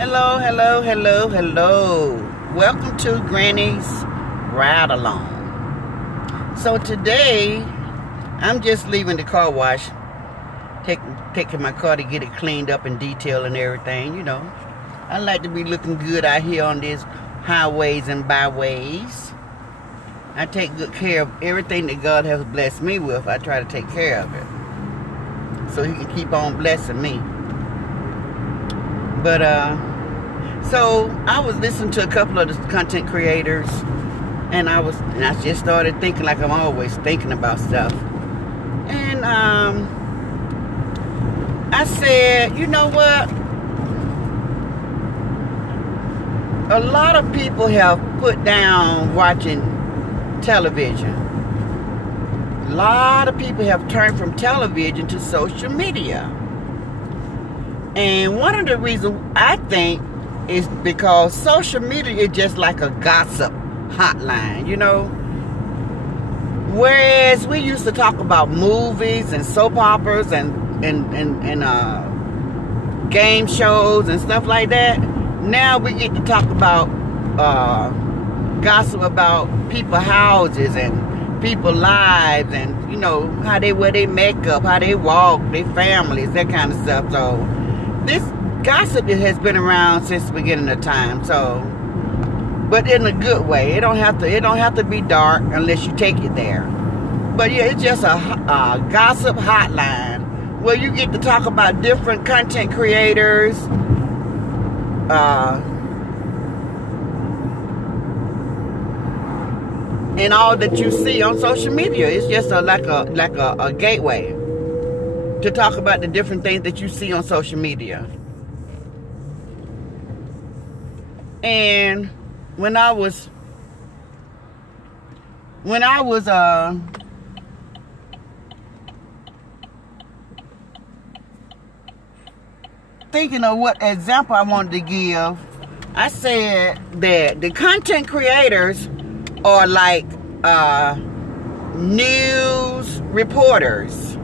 Hello, hello, hello, hello. Welcome to Granny's Ride Along. So today, I'm just leaving the car wash, taking my car to get it cleaned up and detailed and everything, you know. I like to be looking good out here on these highways and byways. I take good care of everything that God has blessed me with. I try to take care of it, so He can keep on blessing me. But so I was listening to a couple of the content creators, and I just started thinking like I'm always thinking about stuff. And I said, you know what? A lot of people have put down watching television. A lot of people have turned from television to social media. And one of the reasons I think is because social media is just like a gossip hotline, you know. Whereas we used to talk about movies and soap operas and game shows and stuff like that. Now we get to talk about gossip about people's houses and people's lives, and you know how they wear their makeup, how they walk, their families, that kind of stuff. So this gossip has been around since the beginning of time. So, but in a good way. It don't have to be dark unless you take it there. But yeah, it's just a gossip hotline where you get to talk about different content creators. And all that you see on social media. It's just like a gateway to talk about the different things that you see on social media. And when I was thinking of what example I wanted to give, I said that the content creators are like news reporters.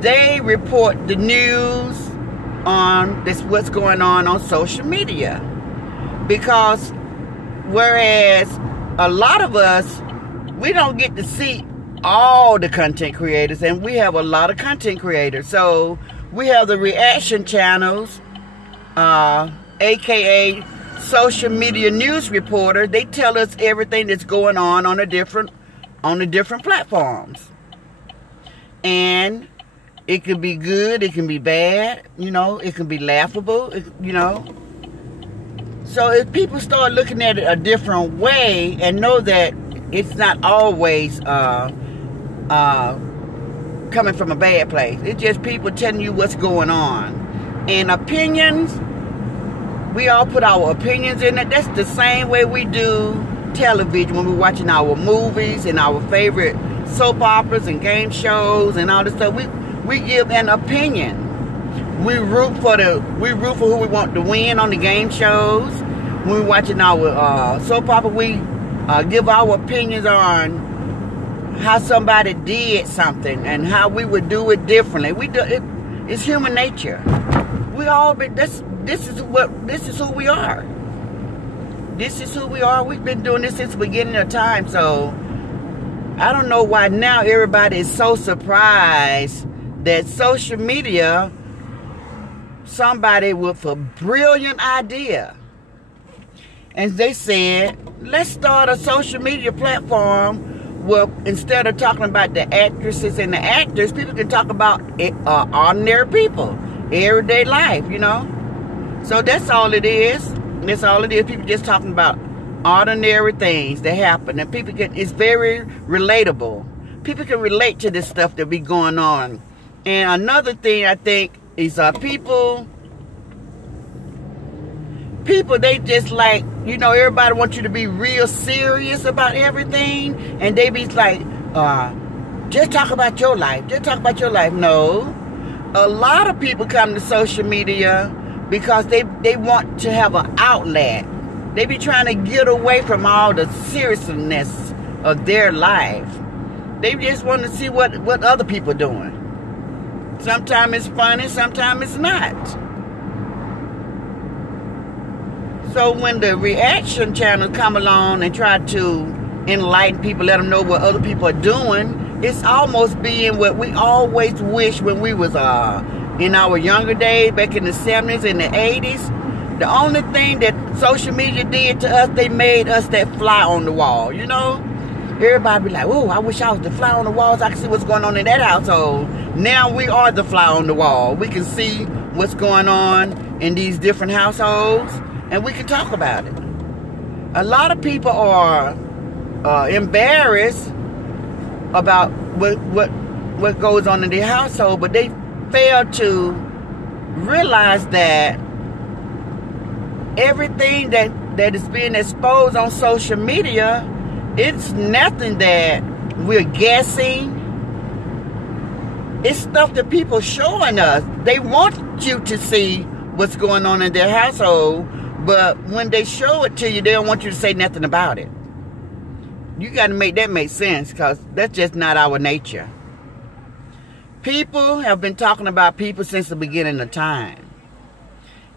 They report the news on what's going on social media. Because whereas a lot of us, we don't get to see all the content creators, and we have a lot of content creators. So we have the reaction channels, aka social media news reporter. They tell us everything that's going on the different platforms. And it can be good, it can be bad, you know, it can be laughable, you know. So if people start looking at it a different way and know that it's not always coming from a bad place. It's just people telling you what's going on. And opinions, we all put our opinions in it. That's the same way we do television when we're watching our movies and our favorite soap operas and game shows and all this stuff. We give an opinion. We root for who we want to win on the game shows. When we're watching our soap opera, we give our opinions on how somebody did something and how we would do it differently. It's human nature. We all been this is who we are. This is who we are. We've been doing this since the beginning of time. So I don't know why now everybody is so surprised that social media, somebody with a brilliant idea, and they said, let's start a social media platform. Well, instead of talking about the actresses and the actors, people can talk about ordinary people, everyday life, you know. So that's all it is. That's all it is. People just talking about ordinary things that happen, and it's very relatable. People can relate to this stuff that be going on. And another thing I think is people, they just like, you know, everybody wants you to be real serious about everything, and they be like, just talk about your life. Just talk about your life. No. A lot of people come to social media because they want to have an outlet. They be trying to get away from all the seriousness of their life. They just want to see what other people are doing. Sometimes it's funny, sometimes it's not. So when the reaction channels come along and try to enlighten people, let them know what other people are doing, it's almost being what we always wish when we was in our younger days, back in the 70s and the 80s. The only thing that social media did to us, they made us that fly on the wall, you know? Everybody be like, oh, I wish I was the fly on the wall so I can see what's going on in that household. Now we are the fly on the wall. We can see what's going on in these different households, and we can talk about it. A lot of people are embarrassed about what goes on in their household, but they fail to realize that everything that is being exposed on social media, it's nothing that we're guessing. It's stuff that people showing us. They want you to see what's going on in their household, but when they show it to you, they don't want you to say nothing about it. You got to make that make sense, because that's just not our nature. People have been talking about people since the beginning of time.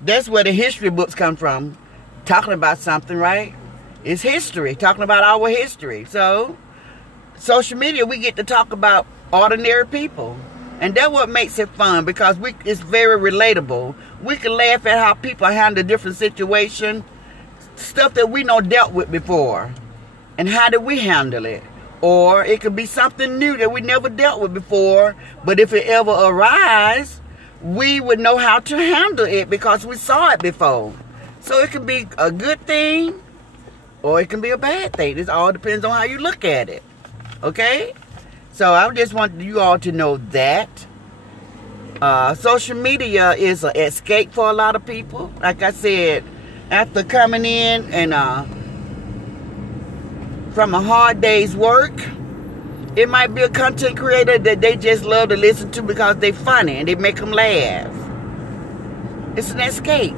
That's where the history books come from. Talking about something, right? It's history, talking about our history. So, social media, we get to talk about ordinary people. And that's what makes it fun, because it's very relatable. We can laugh at how people handle different situations, stuff that we know dealt with before. And how did we handle it? Or it could be something new that we never dealt with before, but if it ever arises, we would know how to handle it because we saw it before. So it can be a good thing, or it can be a bad thing. It all depends on how you look at it. Okay? So I just want you all to know that. Social media is an escape for a lot of people. Like I said, after coming in and from a hard day's work, it might be a content creator that they just love to listen to because they're funny and they make them laugh. It's an escape.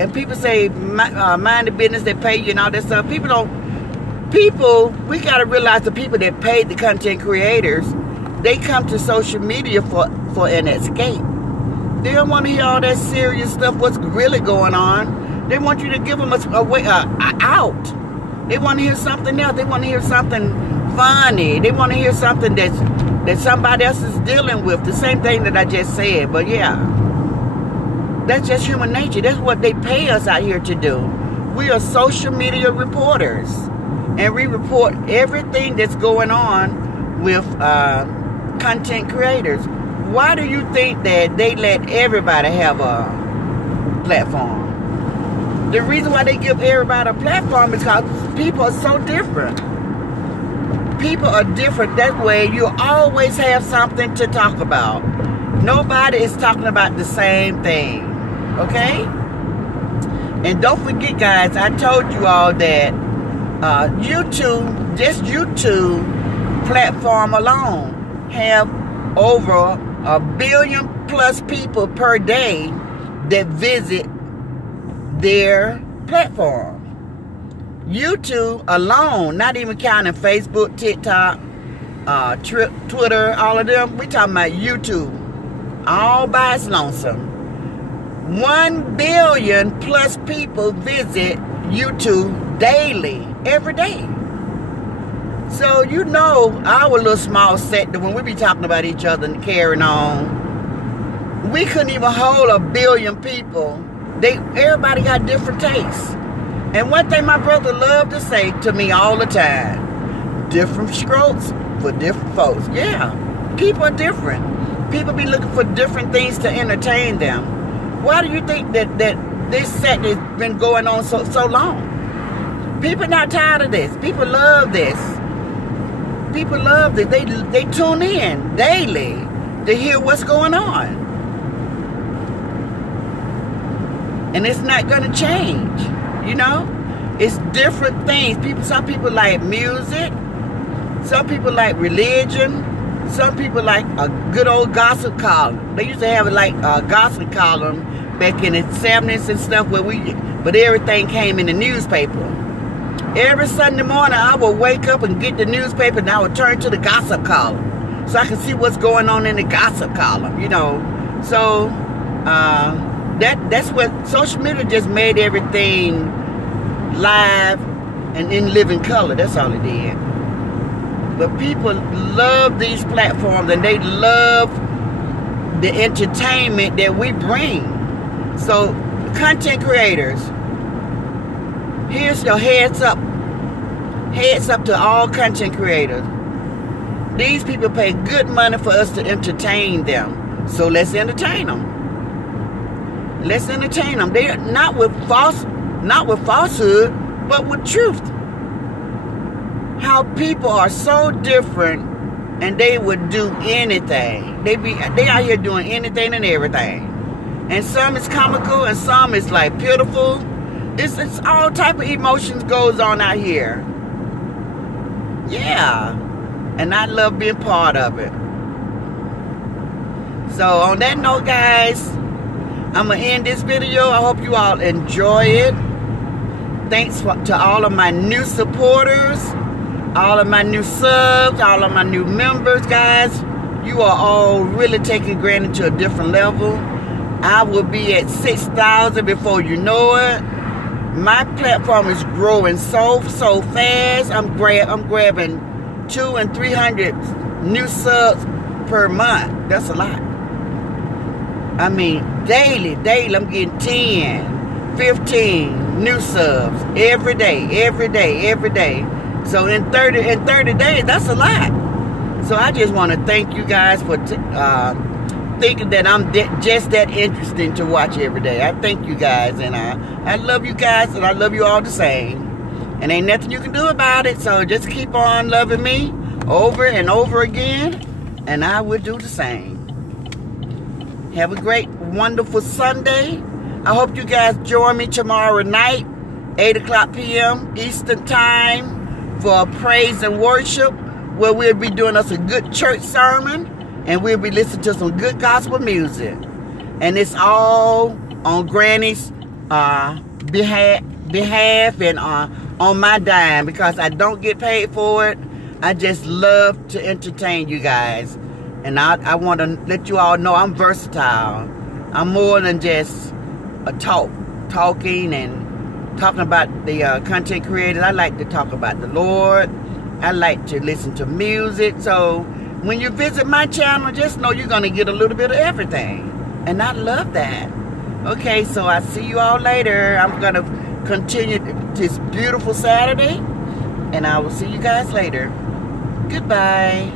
And people say, mind the business, they pay you and all that stuff. We got to realize the people that pay the content creators, they come to social media for an escape. They don't want to hear all that serious stuff, what's really going on. They want you to give them a way out. They want to hear something else. They want to hear something funny. They want to hear something that somebody else is dealing with. The same thing that I just said. But yeah, that's just human nature. That's what they pay us out here to do. We are social media reporters. And we report everything that's going on with content creators. Why do you think that they let everybody have a platform? The reason why they give everybody a platform is because people are so different. People are different. That way you always have something to talk about. Nobody is talking about the same thing. Okay? And don't forget, guys, I told you all that YouTube, this YouTube platform alone, have over 1 billion plus people per day that visit their platform. YouTube alone, not even counting Facebook, TikTok, Twitter, all of them. We talking about YouTube all by its lonesome. 1 billion plus people visit YouTube daily, every day. So you know our little small sector, when we be talking about each other and carrying on, we couldn't even hold 1 billion people. Everybody got different tastes. And one thing my brother loved to say to me all the time, different strokes for different folks. Yeah, people are different. People be looking for different things to entertain them. Why do you think that this set has been going on so long? People not tired of this. People love this. People love this. They tune in daily to hear what's going on. And it's not going to change, you know? It's different things. Some people like music. Some people like religion. Some people like a good old gossip column. They used to have like a gossip column back in the 70s and stuff but everything came in the newspaper. Every Sunday morning I would wake up and get the newspaper and I would turn to the gossip column so I could see what's going on in the gossip column, you know? So, that's what social media just made everything live and in living color. That's all it did. But people love these platforms, and they love the entertainment that we bring. So, content creators, here's your heads up. Heads up to all content creators. These people pay good money for us to entertain them. So let's entertain them. Let's entertain them. They're not with falsehood, but with truth. How people are so different, and they would do anything. They out here doing anything and everything. And some is comical, and some is like pitiful. It's all type of emotions goes on out here. Yeah. And I love being part of it. So on that note, guys, I'm going to end this video. I hope you all enjoy it. Thanks to all of my new supporters, all of my new subs, all of my new members, guys. You are all really taking granted to a different level. I will be at 6,000 before you know it. My platform is growing so fast. I'm grabbing 200 and 300 new subs per month. That's a lot. I mean, daily, I'm getting 10, 15 new subs every day. So in 30 days, that's a lot. So I just want to thank you guys for thinking that I'm just that interesting to watch every day. I thank you guys, and I love you guys, and I love you all the same. And ain't nothing you can do about it, so just keep on loving me over and over again, and I will do the same. Have a great, wonderful Sunday. I hope you guys join me tomorrow night, 8 p.m. Eastern Time, for praise and worship, where we'll be doing us a good church sermon, and we'll be listening to some good gospel music. And it's all on Granny's behalf and on my dime, because I don't get paid for it. I just love to entertain you guys. And I want to let you all know I'm versatile. I'm more than just a talking and talking about the content creators. I like to talk about the Lord. I like to listen to music. So when you visit my channel, just know you're going to get a little bit of everything. And I love that. Okay, so I'll see you all later. I'm going to continue this beautiful Saturday, and I will see you guys later. Goodbye.